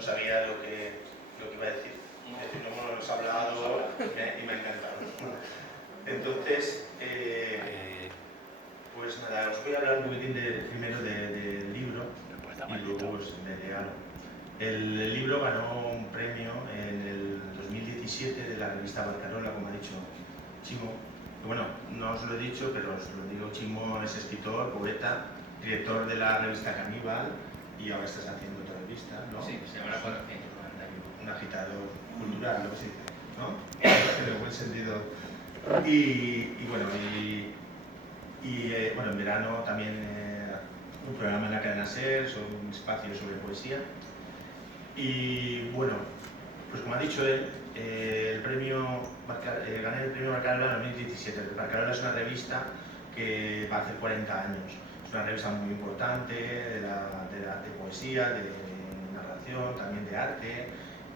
no sabía lo que iba a decir. Es decir, no hemos hablado y me ha encantado. Entonces, pues nada, os voy a hablar un poquitín primero del libro y luego os leeré algo. El libro ganó un premio en el 2017 de la revista Barcarola, como ha dicho Chimo. Bueno, no os lo he dicho, pero os lo digo, Chimo es escritor, poeta, director de la revista Caníbal y ahora estás haciendo otra revista, ¿no? Sí, se llama La 491. Un agitador cultural, lo que se dice, ¿no? En el buen sentido. Y bueno, bueno, en verano también un programa en la cadena SER, un espacio sobre poesía. Y bueno, pues como ha dicho él, gané el premio Barcarola en 2017. Barcarola es una revista que va a hacer 40 años. Es una revista muy importante de poesía, de narración, también de arte.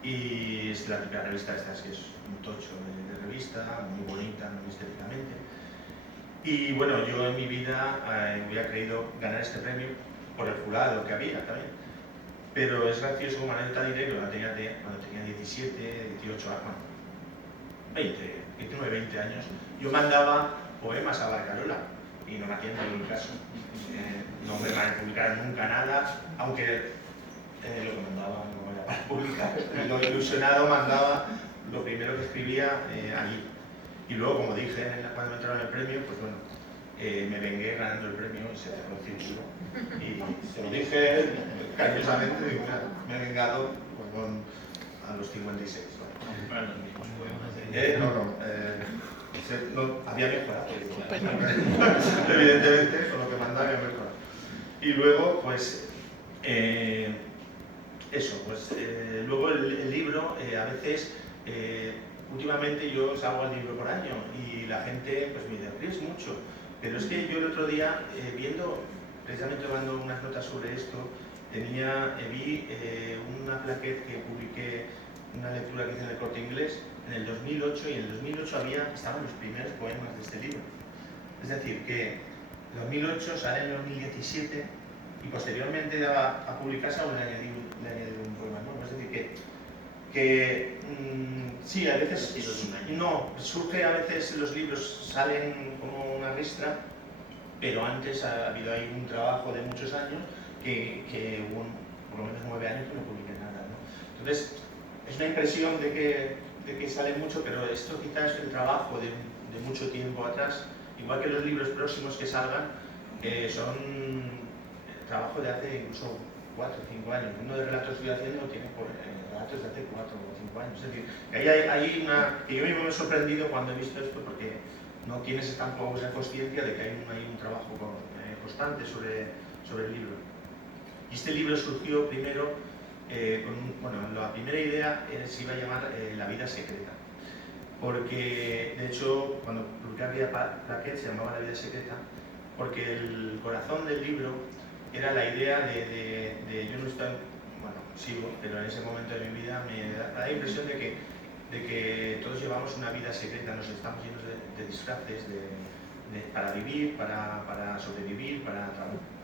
Y es la típica revista esta, que es un tocho de revista, muy bonita, muy estéticamente. Y bueno, yo en mi vida hubiera querido ganar este premio por el jurado que había también. Pero es gracioso, como anécdota diré, que cuando tenía 17, 18 años, 19, 20 años, yo mandaba poemas a Barcarola y no me hacían ningún caso. No me van a publicar nunca nada, aunque lo que mandaba no era para publicar. Lo ilusionado mandaba lo primero que escribía allí. Y luego, como dije cuando me entraron el premio, pues bueno, me vengué ganando el premio y se cerró el círculo. Y se lo dije cariñosamente, y claro, me he vengado pues, a los 56. Para los mismos poemas. No, había mejorado. Evidentemente, con lo que mandaba había mejorado. Y luego, pues, eso, pues, luego el libro, a veces, últimamente yo salgo el libro por año y la gente pues me dice, ¿crees mucho? Pero es que yo el otro día, precisamente tomando unas notas sobre esto, vi una plaquette que publiqué, una lectura que hice en el Corte Inglés en el 2008, y en el 2008 estaban los primeros poemas de este libro. Es decir, que en 2008 sale en 2017 y posteriormente a publicarse aún le añadí un poema nuevo. Es decir, sí, a veces surge, a veces los libros salen como una ristra, pero antes ha habido ahí un trabajo de muchos años que hubo por lo menos 9 años que no publiqué nada, ¿no? Entonces, es una impresión de que sale mucho, pero esto quizás es el trabajo de mucho tiempo atrás, igual que los libros próximos que salgan, son trabajo de hace incluso 4 o 5 años. Uno de relatos que estoy haciendo tiene relatos de hace 4 o 5 años. Es decir, que yo mismo me he sorprendido cuando he visto esto, porque no tienes tampoco esa consciencia de que hay un trabajo constante sobre el libro. Y este libro surgió primero, la primera idea se iba a llamar La vida secreta. Porque, de hecho, cuando publiqué aquella plaquette se llamaba La vida secreta, porque el corazón del libro era la idea yo no estoy, sigo, pero en ese momento de mi vida me da la impresión de que todos llevamos una vida secreta, nos estamos llenos de disfraces para vivir, para sobrevivir, para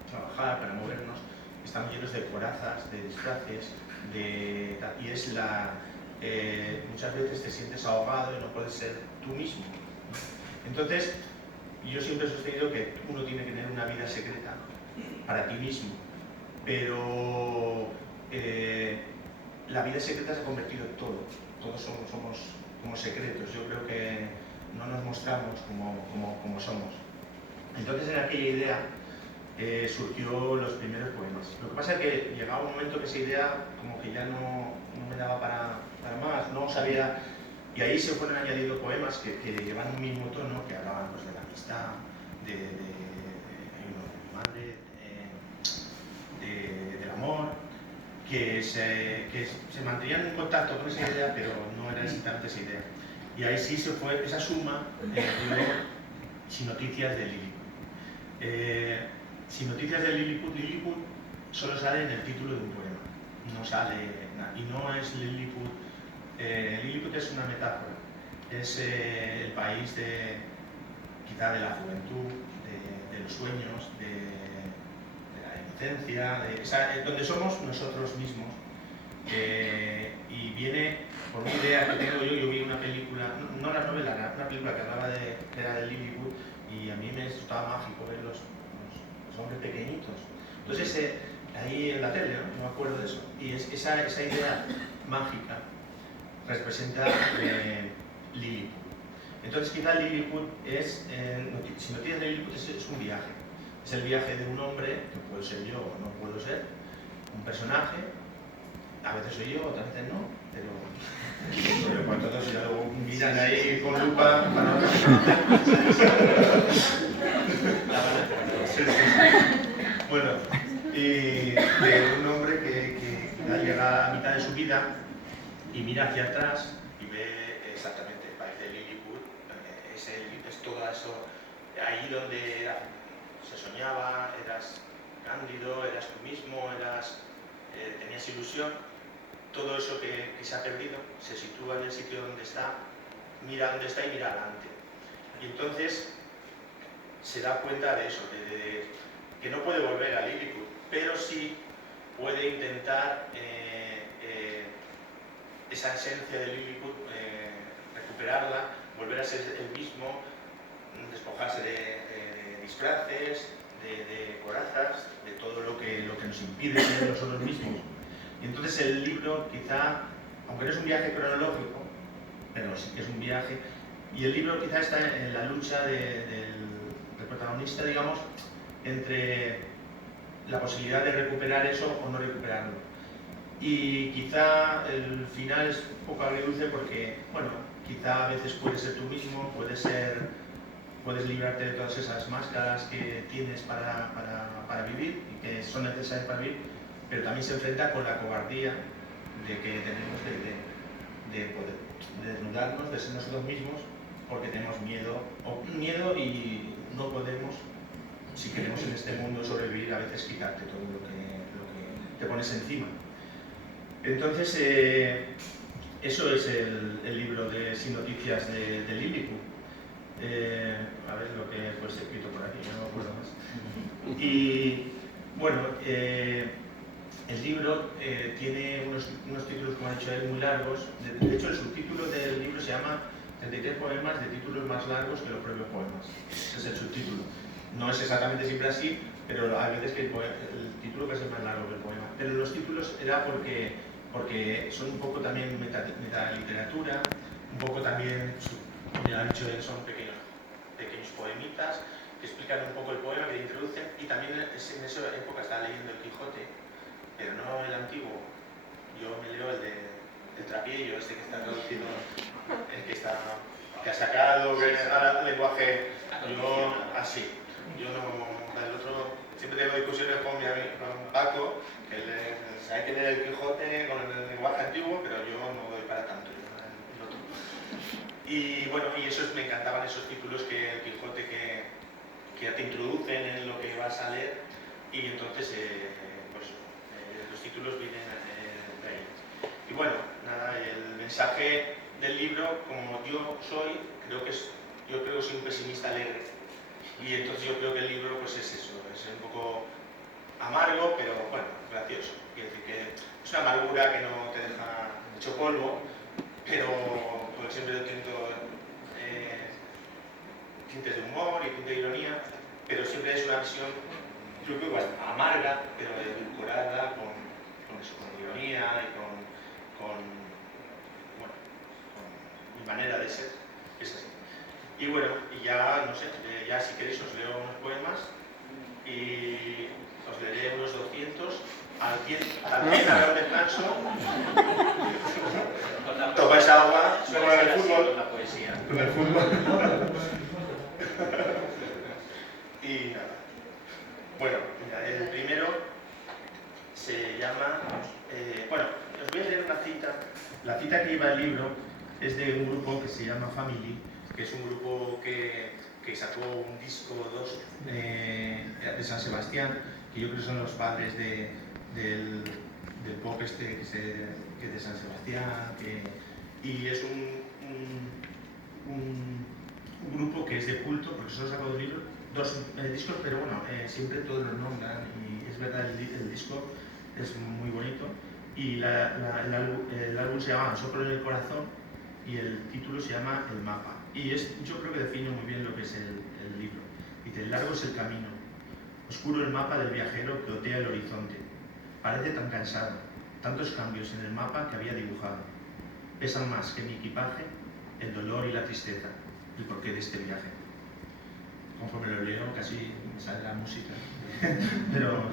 trabajar, para movernos. Estamos llenos de corazas, de disfraces, y es muchas veces te sientes ahogado y no puedes ser tú mismo. Entonces, yo siempre he sostenido que uno tiene que tener una vida secreta para ti mismo, pero la vida secreta se ha convertido en todo. Todos somos como secretos. Yo creo que no nos mostramos como somos. Entonces, en aquella idea surgió los primeros poemas. Lo que pasa es que llegaba un momento que esa idea como que ya no me daba para más, no sabía, y ahí se fueron añadiendo poemas que llevan un mismo tono, que hablaban pues, de la amistad, de mi madre, del amor, que se mantenían en contacto con esa idea, pero no era exactamente esa idea. Y ahí sí se fue esa suma Sin noticias de Lilliput. Sin noticias de Lilliput solo sale en el título de un poema, no sale nada. Y no es Lilliput. Lilliput es una metáfora, es el país quizá de la juventud, de los sueños, de la inocencia, donde somos nosotros mismos, idea que tengo yo vi una película, no una novela, era una película que hablaba que era de Lilliput, y a mí me resultaba mágico ver los hombres pequeñitos. Entonces, ahí en la tele, ¿no? Me acuerdo de eso. Y esa idea mágica representa Lilliput. Entonces, quizá Lilliput es, si no tienes Lilliput, es un viaje. Es el viaje de un hombre, que puedo ser yo o no puedo ser, un personaje, a veces soy yo, otras veces no, pero cuando todos ya luego miran ahí con lupa para ver. Bueno, y de un hombre que llega a mitad de su vida y mira hacia atrás y ve exactamente, parece Lilliput, es todo eso, ahí donde se soñaba, eras cándido, eras tú mismo, tenías ilusión, todo eso que se ha perdido se sitúa en el sitio donde está, mira dónde está y mira adelante. Y entonces se da cuenta de eso, de que no puede volver a Lilliput, pero sí puede intentar esa esencia de Lilliput, recuperarla, volver a ser el mismo, despojarse de disfraces, de corazas, de todo lo que nos impide ser nosotros mismos. Y entonces el libro quizá, aunque no es un viaje cronológico, pero sí que es un viaje, y el libro quizá está en la lucha del protagonista, digamos, entre la posibilidad de recuperar eso o no recuperarlo. Y quizá el final es un poco agridulce porque, bueno, quizá a veces puedes ser tú mismo, puedes librarte de todas esas máscaras que tienes para vivir y que son necesarias para vivir, pero también se enfrenta con la cobardía de que tenemos de desnudarnos, de ser nosotros mismos, porque tenemos miedo y no podemos, si queremos en este mundo sobrevivir, a veces quitarte todo lo que te pones encima. Entonces, eso es el libro de Sin Noticias de Lilliput. A ver lo que he puesto escrito por aquí, no me acuerdo más. Y bueno, el libro tiene unos títulos, como ha dicho él, muy largos. De hecho, el subtítulo del libro se llama 33 poemas de títulos más largos que los propios poemas. Ese es el subtítulo. No es exactamente siempre así, pero hay veces que el título puede ser más largo que el poema. Pero los títulos era porque son un poco también metaliteratura, un poco también, como ya ha dicho él, son pequeños poemitas que explican un poco el poema, que le introducen, y también en esa época estaba leyendo el Quijote, pero no el antiguo. Yo me leo el Trapiello, este que está traducido, el que ha sacado el lenguaje, yo así. Yo no, el otro, siempre tengo discusiones con Paco, que sabe que leer el Quijote con el lenguaje antiguo, pero yo no doy para tanto, el otro. Y bueno, y me encantaban esos títulos que el Quijote que ya te introducen en lo que vas a leer, y entonces los títulos vienen de ahí. Y bueno, nada, el mensaje del libro, como yo creo que soy un pesimista alegre. Y entonces yo creo que el libro pues es eso, es un poco amargo, pero bueno, gracioso. Quiere decir que es una amargura que no te deja hecho polvo, pero pues siempre intento tintes de humor y tintes de ironía, pero siempre es una visión, creo que igual, amarga, pero edulcorada con ironía y con mi manera de ser, que es así. Y bueno, y ya, no sé, ya si queréis os leo unos poemas y os leeré unos 200, al 100 habrá un descanso, tomáis agua, con el fútbol, la poesía. con el fútbol. Y nada. Bueno, mira, el primero se llama, bueno, os voy a leer una cita. La cita que lleva el libro es de un grupo que se llama Family, que es un grupo que sacó un disco 2 de San Sebastián, que yo creo que son los padres del pop que es de San Sebastián, y es un grupo que es de culto, porque solo sacó dos discos, pero bueno, siempre todos los nombran, y es verdad, el disco es muy bonito, y el álbum se llama Soplo en el Corazón, y el título se llama El mapa. Y yo creo que define muy bien lo que es el libro. Dice: largo es el camino, oscuro el mapa del viajero que otea el horizonte. Parece tan cansado, tantos cambios en el mapa que había dibujado. Pesan más que mi equipaje el dolor y la tristeza, el porqué de este viaje. Conforme lo leo casi me sale la música, pero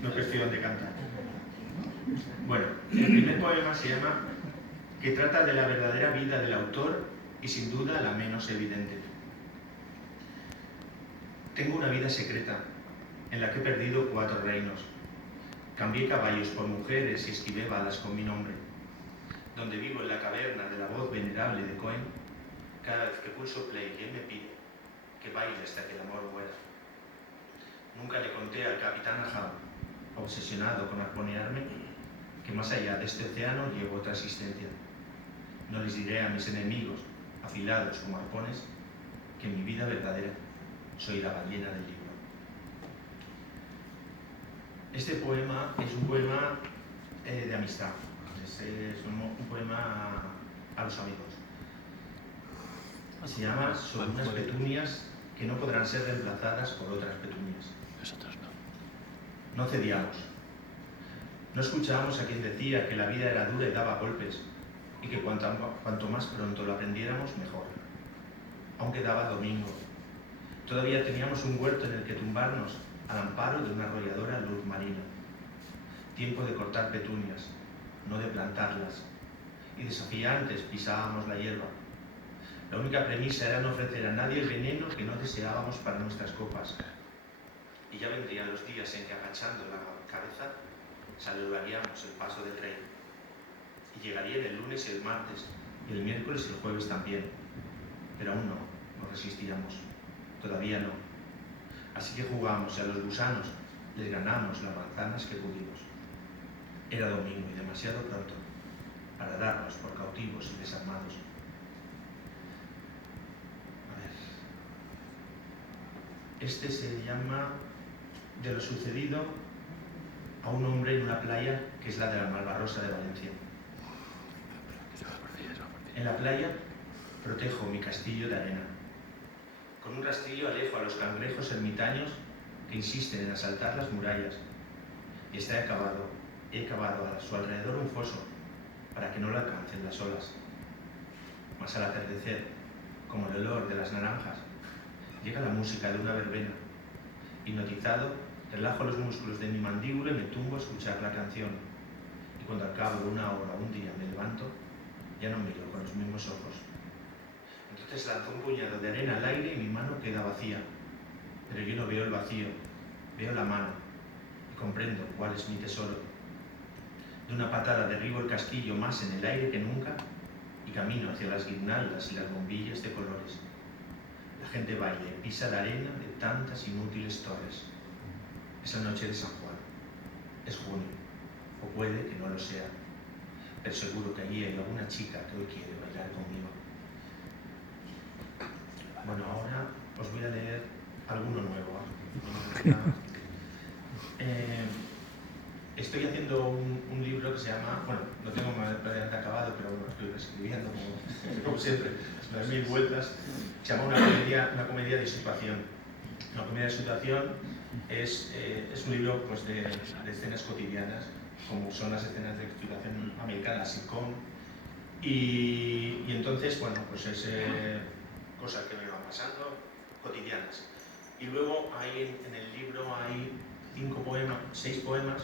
no es cuestión de cantar. Bueno, el primer poema se llama Que trata de la verdadera vida del autor y sin duda la menos evidente. Tengo una vida secreta en la que he perdido 4 reinos. Cambié caballos por mujeres y esquivé balas con mi nombre. Donde vivo en la caverna de la voz venerable de Cohen, cada vez que pulso play y él me pide que baile hasta que el amor muera. Nunca le conté al capitán Ahab, obsesionado con arponearme, que más allá de este océano llevo otra existencia. No les diré a mis enemigos, afilados como arpones, que en mi vida verdadera soy la ballena del libro. Este poema es un poema de amistad, es un poema a los amigos. Se llama Sobre unas petunias que no podrán ser reemplazadas por otras petunias. Nosotros no. No cedíamos. No escuchábamos a quien decía que la vida era dura y daba golpes, y que cuanto más pronto lo aprendiéramos, mejor. Aún quedaba domingo. Todavía teníamos un huerto en el que tumbarnos al amparo de una arrolladora luz marina. Tiempo de cortar petunias, no de plantarlas. Y desafiantes pisábamos la hierba. La única premisa era no ofrecer a nadie el veneno que no deseábamos para nuestras copas. Y ya vendrían los días en que, agachando la cabeza, saludaríamos el paso del rey. Y llegarían el lunes y el martes, y el miércoles y el jueves también. Pero aún no resistíamos. Todavía no. Así que jugamos y a los gusanos les ganamos las manzanas que pudimos. Era domingo y demasiado pronto para darnos por cautivos y desarmados. A ver. Este se llama De lo sucedido a un hombre en una playa que es la de la Malvarrosa de Valencia. En la playa protejo mi castillo de arena. Con un rastrillo alejo a los cangrejos ermitaños que insisten en asaltar las murallas. Y he cavado a su alrededor un foso para que no lo alcancen las olas. Mas al atardecer, como el olor de las naranjas, llega la música de una verbena. Hipnotizado, relajo los músculos de mi mandíbula y me tumbo a escuchar la canción. Y cuando al cabo de una hora o un día me levanto, ya no miro con los mismos ojos. Entonces lanzo un puñado de arena al aire y mi mano queda vacía. Pero yo no veo el vacío, veo la mano y comprendo cuál es mi tesoro. De una patada derribo el casquillo más en el aire que nunca y camino hacia las guirnaldas y las bombillas de colores. La gente baila y pisa la arena de tantas inútiles torres. Es la noche de San Juan. Es junio, o puede que no lo sea, pero seguro que allí hay alguna chica que hoy quiere bailar conmigo. Bueno, ahora os voy a leer alguno nuevo. Estoy haciendo un libro que se llama, bueno, no tengo prácticamente acabado, pero bueno, estoy reescribiendo como siempre, me da 1000 vueltas. Se llama una comedia de situación. Una comedia de situación es un libro pues, de escenas cotidianas, como son las escenas de situación americana, sitcom, y entonces, bueno, pues es cosas que me van pasando, cotidianas. Y luego en el libro hay 6 poemas,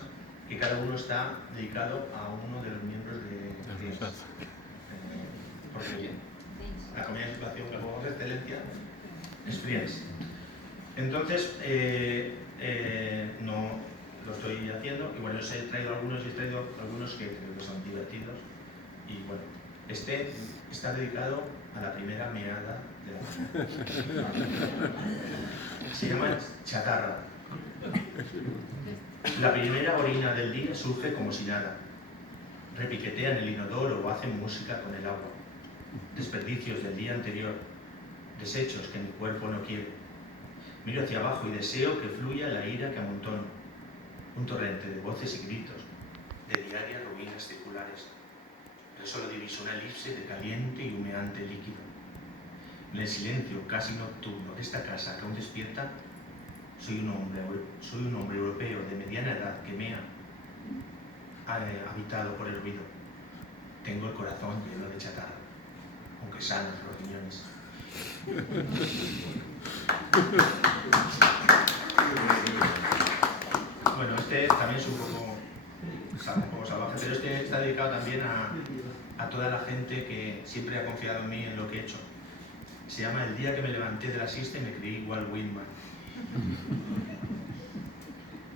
que cada uno está dedicado a uno de los miembros de Friends. Porque la comedia de situación que jugamos de excelencia es Friends. Entonces, no lo estoy haciendo, y bueno, os he traído algunos que creo que son divertidos. Y bueno, este está dedicado a la primera meada de la mañana. Se llama Chatarra. La primera orina del día surge como si nada. Repiquetea en el inodoro o hace música con el agua. Desperdicios del día anterior. Desechos que mi cuerpo no quiere. Miro hacia abajo y deseo que fluya la ira que amontono. Un torrente de voces y gritos, de diarias ruinas circulares. pero solo diviso una elipse de caliente y humeante líquido. En el silencio casi nocturno de esta casa que aún despierta, soy un hombre europeo de mediana edad que mea, habitado por el ruido. Tengo el corazón lleno de chatarra, aunque sanos los riñones. Bueno, este también es un poco salvaje, pero este está dedicado también a toda la gente que siempre ha confiado en mí, en lo que he hecho. Se llama El día que me levanté de la siesta y me creí Walt Whitman.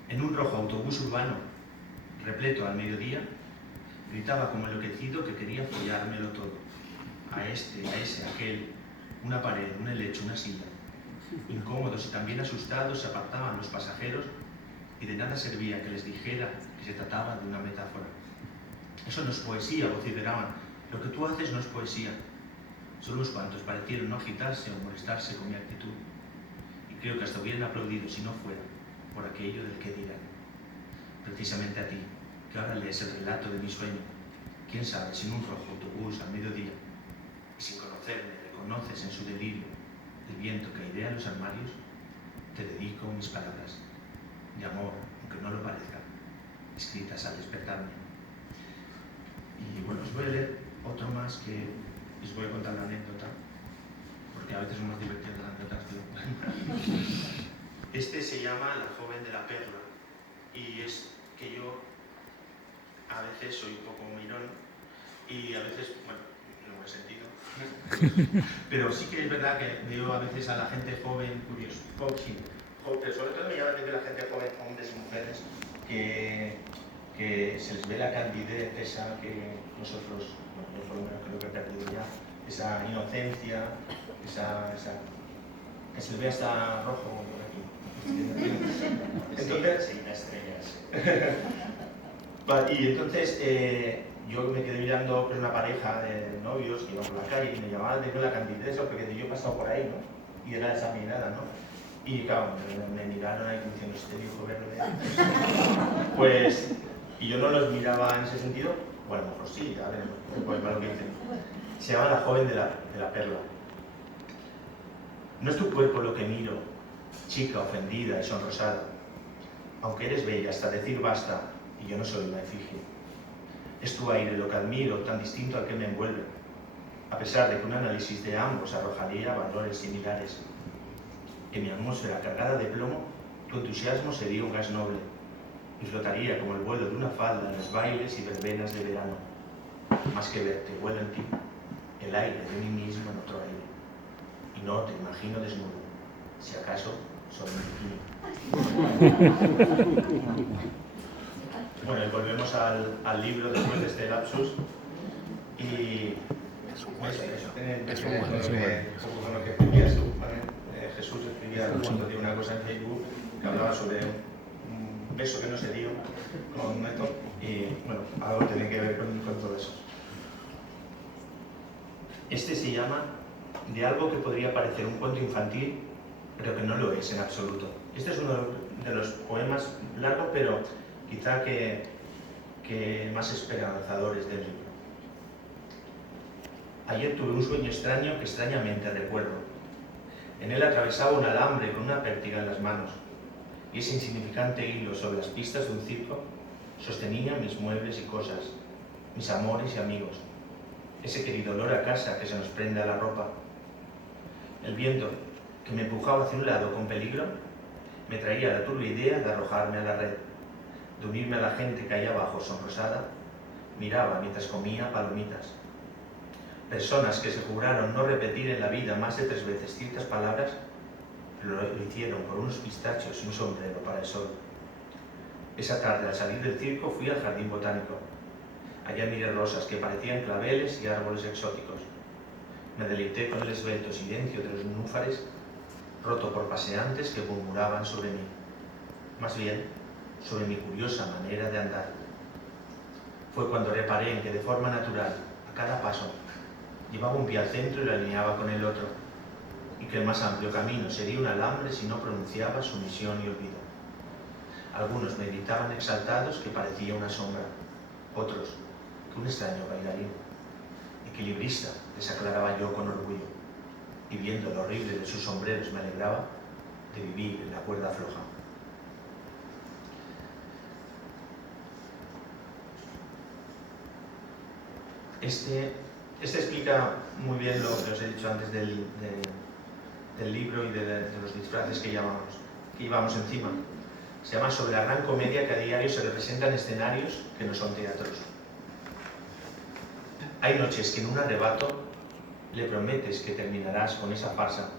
En un rojo autobús urbano, repleto al mediodía, gritaba como enloquecido que quería follármelo todo. A este, a ese, a aquel, una pared, un helecho, una silla. Incómodos y también asustados se apartaban los pasajeros y de nada servía que les dijera que se trataba de una metáfora. Eso no es poesía, vociferaban. Lo que tú haces no es poesía. Solo unos cuantos parecieron no agitarse o molestarse con mi actitud. Y creo que hasta hubieran aplaudido si no fuera por aquello del que dirán. Precisamente a ti, que ahora lees el relato de mi sueño. Quién sabe si en un rojo autobús al mediodía, y sin conocerme reconoces en su delirio el viento que airea los armarios, te dedico mis palabras de amor, aunque no lo parezca, escritas al despertarme. Y bueno, os voy a leer otro más que os voy a contar la anécdota, porque a veces son más divertidas las anécdotas que lo cuentan. Este se llama La joven de la perla, y es que yo a veces soy un poco mirón y a veces, bueno, no me he sentido, pero sí que es verdad que veo a veces a la gente joven, curiosa, pero sobre todo me llama la gente joven, hombres y mujeres, que se les ve la candidez esa que nosotros, bueno, yo por lo menos creo que he perdido ya, esa inocencia, que se le ve hasta rojo por aquí. Entonces, estrellas. Y entonces yo me quedé mirando con una pareja de novios que iban por la calle y me llamaban de la candidez, porque yo he pasado por ahí, ¿no? Y era esa mirada, ¿no? Y claro, me miraron ahí diciendo, este viejo verde. Pues, y yo no los miraba en ese sentido, o a lo mejor sí, ya veremos, pues para lo que dicen. Se llama La joven de la perla. No es tu cuerpo lo que miro, chica ofendida y sonrosada, aunque eres bella hasta decir basta, y yo no soy una efigie. Es tu aire lo que admiro, tan distinto al que me envuelve, a pesar de que un análisis de ambos arrojaría valores similares. En mi atmósfera cargada de plomo, tu entusiasmo sería un gas noble, y flotaría como el vuelo de una falda en los bailes y verbenas de verano. Más que verte, vuelo en ti, el aire de mí mismo en otro aire. Y no te imagino desnudo, si acaso soy un bikini. Bueno, y volvemos al libro después de este lapsus y con lo que escribías tú, ¿vale? Jesús escribía cuando dio una cosa en Facebook que hablaba sobre un beso que no se dio con Neto y bueno, algo tiene que ver con todo eso. Este se llama De algo que podría parecer un cuento infantil, pero que no lo es en absoluto. Este es uno de los poemas largos, pero quizá que más esperanzadores del libro. Ayer tuve un sueño extraño que extrañamente recuerdo. En él atravesaba un alambre con una pértiga en las manos, y ese insignificante hilo sobre las pistas de un circo sostenía mis muebles y cosas, mis amores y amigos, ese querido olor a casa que se nos prende a la ropa. El viento, que me empujaba hacia un lado con peligro, me traía la turbia idea de arrojarme a la red, de unirme a la gente que ahí abajo, sonrosada, miraba mientras comía palomitas. Personas que se juraron no repetir en la vida más de 3 veces ciertas palabras, pero lo hicieron por unos pistachos y un sombrero para el sol. Esa tarde, al salir del circo, fui al jardín botánico. Allá miré rosas que parecían claveles y árboles exóticos. Me deleité con el esbelto silencio de los nenúfares, roto por paseantes que murmuraban sobre mí. Más bien, sobre mi curiosa manera de andar. Fue cuando reparé en que de forma natural, a cada paso, llevaba un pie al centro y lo alineaba con el otro, y que el más amplio camino sería un alambre si no pronunciaba sumisión y olvido. Algunos me gritaban exaltados que parecía una sombra, otros que un extraño bailarín. equilibrista, les aclaraba yo con orgullo, y viendo lo horrible de sus sombreros me alegraba de vivir en la cuerda floja. Este explica muy bien lo que os he dicho antes del libro y de los disfraces que llevamos encima. Se llama Sobre la gran comedia que a diario se representan escenarios que no son teatros. Hay noches que en un arrebato le prometes que terminarás con esa farsa,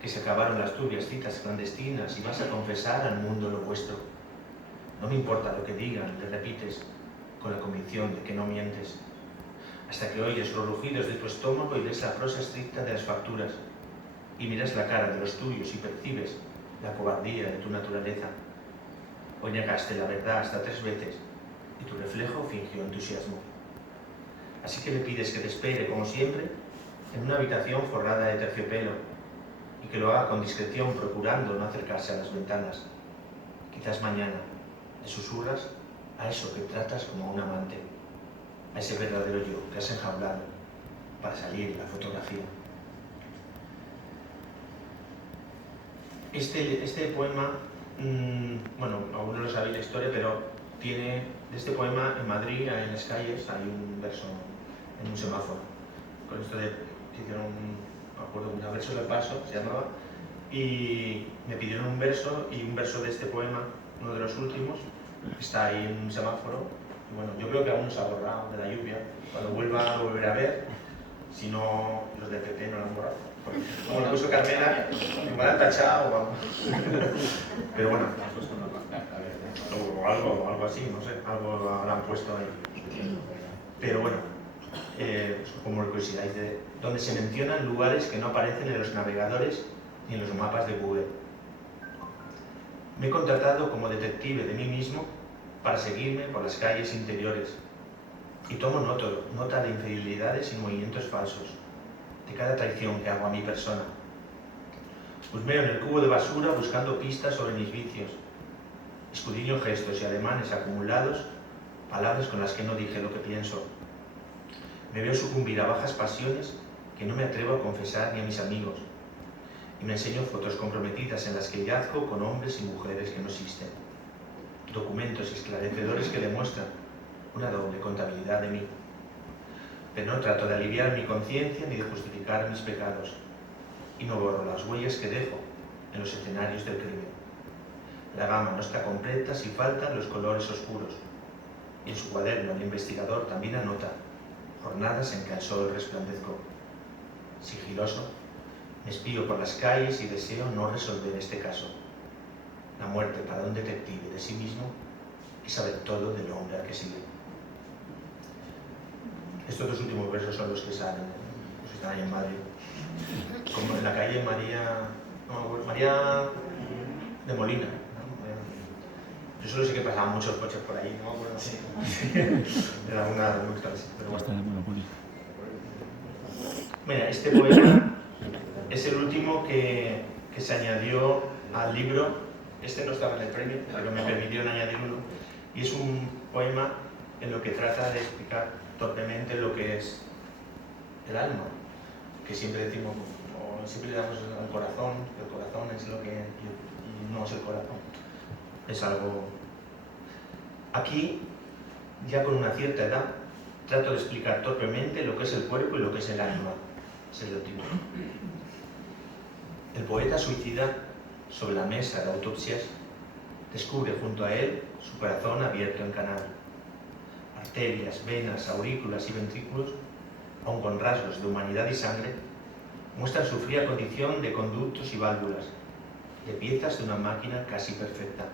que se acabaron las turbias citas clandestinas y vas a confesar al mundo lo vuestro. No me importa lo que digan, le repites, con la convicción de que no mientes, hasta que oyes los rugidos de tu estómago y ves la prosa estricta de las facturas, y miras la cara de los tuyos y percibes la cobardía de tu naturaleza. Hoy negaste la verdad hasta 3 veces, y tu reflejo fingió entusiasmo. Así que le pides que te espere, como siempre, en una habitación forrada de terciopelo, y que lo haga con discreción, procurando no acercarse a las ventanas. Quizás mañana le susurras a eso que tratas como a un amante, a ese verdadero yo que has enjaulado para salir en la fotografía. Este poema, bueno, aún no lo sabéis la historia, pero tiene de este poema en Madrid, en las calles, hay un verso en un semáforo. Con esto de que hicieron, me acuerdo, un verso del paso, se llamaba, y me pidieron un verso, y un verso de este poema, uno de los últimos, está ahí en un semáforo. Y bueno, yo creo que aún no se ha borrado de la lluvia. Cuando vuelva lo volveré a ver, si no, los del PP no lo han borrado. Como lo puso Carmela, igual han tachado o algo. Pero bueno, o algo así, no sé, algo habrán puesto ahí. Pero bueno, como curiosidad, donde se mencionan lugares que no aparecen en los navegadores ni en los mapas de Google. Me he contratado como detective de mí mismo para seguirme por las calles interiores y tomo nota de infidelidades y movimientos falsos, de cada traición que hago a mi persona. Husmeo en el cubo de basura buscando pistas sobre mis vicios, escudriño gestos y ademanes acumulados, palabras con las que no dije lo que pienso. Me veo sucumbir a bajas pasiones que no me atrevo a confesar ni a mis amigos, y me enseño fotos comprometidas en las que yazgo con hombres y mujeres que no existen, documentos esclarecedores que demuestran una doble contabilidad de mí. Pero no trato de aliviar mi conciencia ni de justificar mis pecados, y no borro las huellas que dejo en los escenarios del crimen. La gama no está completa si faltan los colores oscuros, y en su cuaderno el investigador también anota jornadas en que al sol resplandezco. Sigiloso, me espío por las calles y deseo no resolver este caso. La muerte para un detective de sí mismo es saber todo del hombre al que sigue. Estos 2 últimos versos son los que salen, los que están ahí en Madrid. Como en la calle María de Molina, ¿no? Yo solo sé que pasaban muchos coches por ahí, ¿no? Bueno, sí. Era una muy extraña, pero bueno. Mira, este poema es el último que se añadió al libro. Este no estaba en el premio, pero me permitieron añadir uno. Y es un poema en lo que trata de explicar torpemente lo que es el alma, que siempre decimos, o siempre le damos al corazón, que el corazón es lo que, y no es el corazón, es algo. Aquí, ya con una cierta edad, trato de explicar torpemente lo que es el cuerpo y lo que es el alma, es el título. El poeta suicida, sobre la mesa de autopsias, descubre junto a él su corazón abierto en canal. Arterias, venas, aurículas y ventrículos, aun con rasgos de humanidad y sangre, muestran su fría condición de conductos y válvulas, de piezas de una máquina casi perfecta.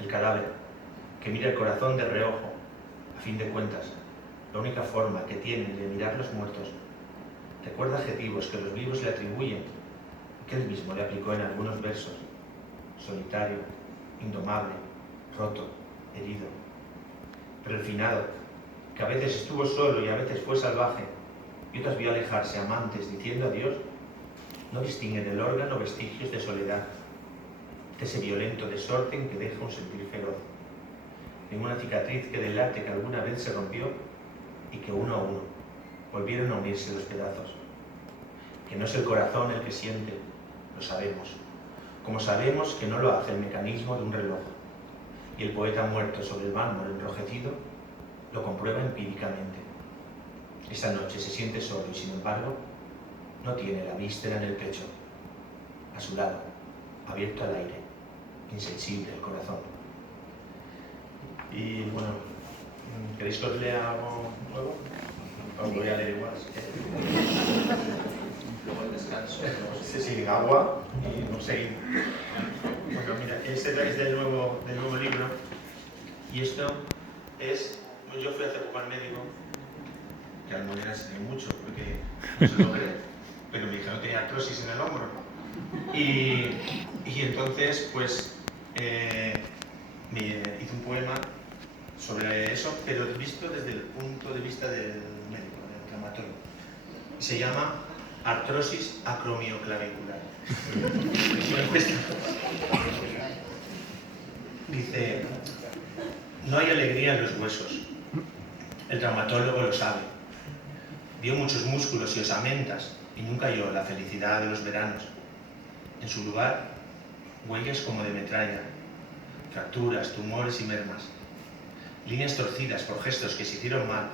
El cadáver, que mira el corazón de reojo, a fin de cuentas, la única forma que tiene de mirar los muertos, recuerda adjetivos que los vivos le atribuyen y que él mismo le aplicó en algunos versos: solitario, indomable, roto, herido. Pero el finado, que a veces estuvo solo y a veces fue salvaje, y otras vio alejarse amantes diciendo adiós, no distingue del órgano vestigios de soledad, de ese violento desorden que deja un sentir feroz. Ninguna cicatriz que delate que alguna vez se rompió y que uno a uno, volvieron a unirse los pedazos. Que no es el corazón el que siente, lo sabemos. Como sabemos que no lo hace el mecanismo de un reloj. Y el poeta muerto sobre el mármol enrojecido lo comprueba empíricamente. Esta noche se siente solo y, sin embargo, no tiene la víscera en el pecho. A su lado, abierto al aire, insensible el corazón. Y bueno, ¿queréis que os lea algo nuevo? Os voy a leer igual. Luego el descanso. Sí, sí, agua y no sé. Bueno, mira, este es del nuevo libro. Y esto es. Yo fui hace poco al médico, que al no le enseñé mucho porque no se lo cree, pero me dijeron que tenía artrosis en el hombro. Y entonces, pues, me hice un poema sobre eso, pero visto desde el punto de vista del médico, del traumatólogo. Se llama artrosis acromioclavicular. Dice, no hay alegría en los huesos. El traumatólogo lo sabe. Vio muchos músculos y osamentas y nunca halló la felicidad de los veranos. En su lugar, huellas como de metralla, fracturas, tumores y mermas. Líneas torcidas por gestos que se hicieron mal,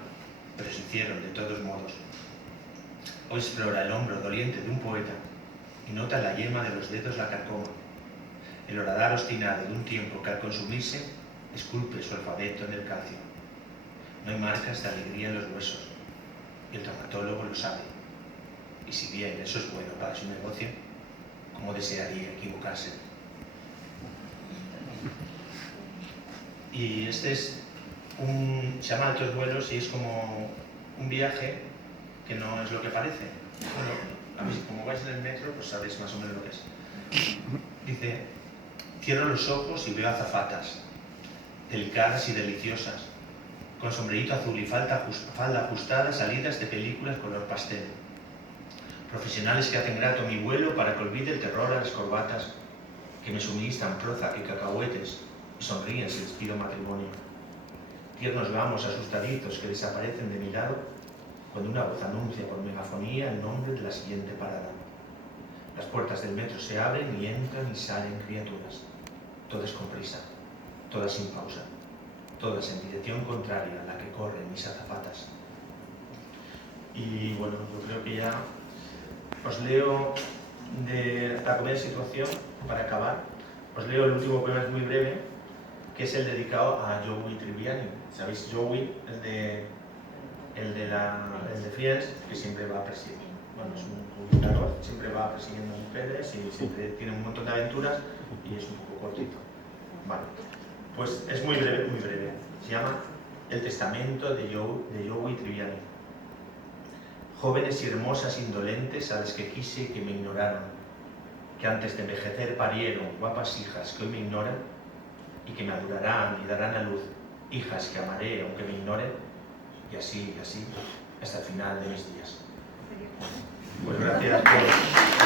pero se hicieron de todos modos. Hoy explora el hombro doliente de un poeta y nota la yema de los dedos la carcoma, el horadar obstinado de un tiempo que al consumirse esculpe su alfabeto en el calcio. No hay marcas de alegría en los huesos, y el traumatólogo lo sabe. Y si bien eso es bueno para su negocio, ¿cómo desearía equivocarse? Y este es se llama Altos Vuelos y es como un viaje que no es lo que parece. Bueno, a mí, como vais en el metro, pues sabéis más o menos lo que es. Dice, cierro los ojos y veo azafatas, delicadas y deliciosas, con sombrerito azul y falda ajustada, salidas de películas color pastel. Profesionales que hacen grato mi vuelo para que olvide el terror a las corbatas, que me suministran Prozac y cacahuetes y sonríen si les pido matrimonio. Tiernos vamos asustaditos que desaparecen de mi lado cuando una voz anuncia por megafonía el nombre de la siguiente parada. Las puertas del metro se abren y entran y salen criaturas, todas con prisa, todas sin pausa, todas en dirección contraria a la que corren mis azafatas. Y bueno, yo creo que ya os leo de la primera situación, para acabar, os leo el último poema, es muy breve, que es el dedicado a Joey Tribbiani. ¿Sabéis? Joey, el de Friends, que siempre va persiguiendo. Bueno, es un publicador, siempre va persiguiendo mujeres y siempre tiene un montón de aventuras y es un poco cortito. Vale, pues es muy breve, muy breve. Se llama El testamento de Joey Tribbiani. Jóvenes y hermosas indolentes a las que quise y que me ignoraron, que antes de envejecer parieron guapas hijas que hoy me ignoran y que me adorarán y darán a luz hijas que amaré aunque me ignoren, y así, hasta el final de mis días. Pues gracias por...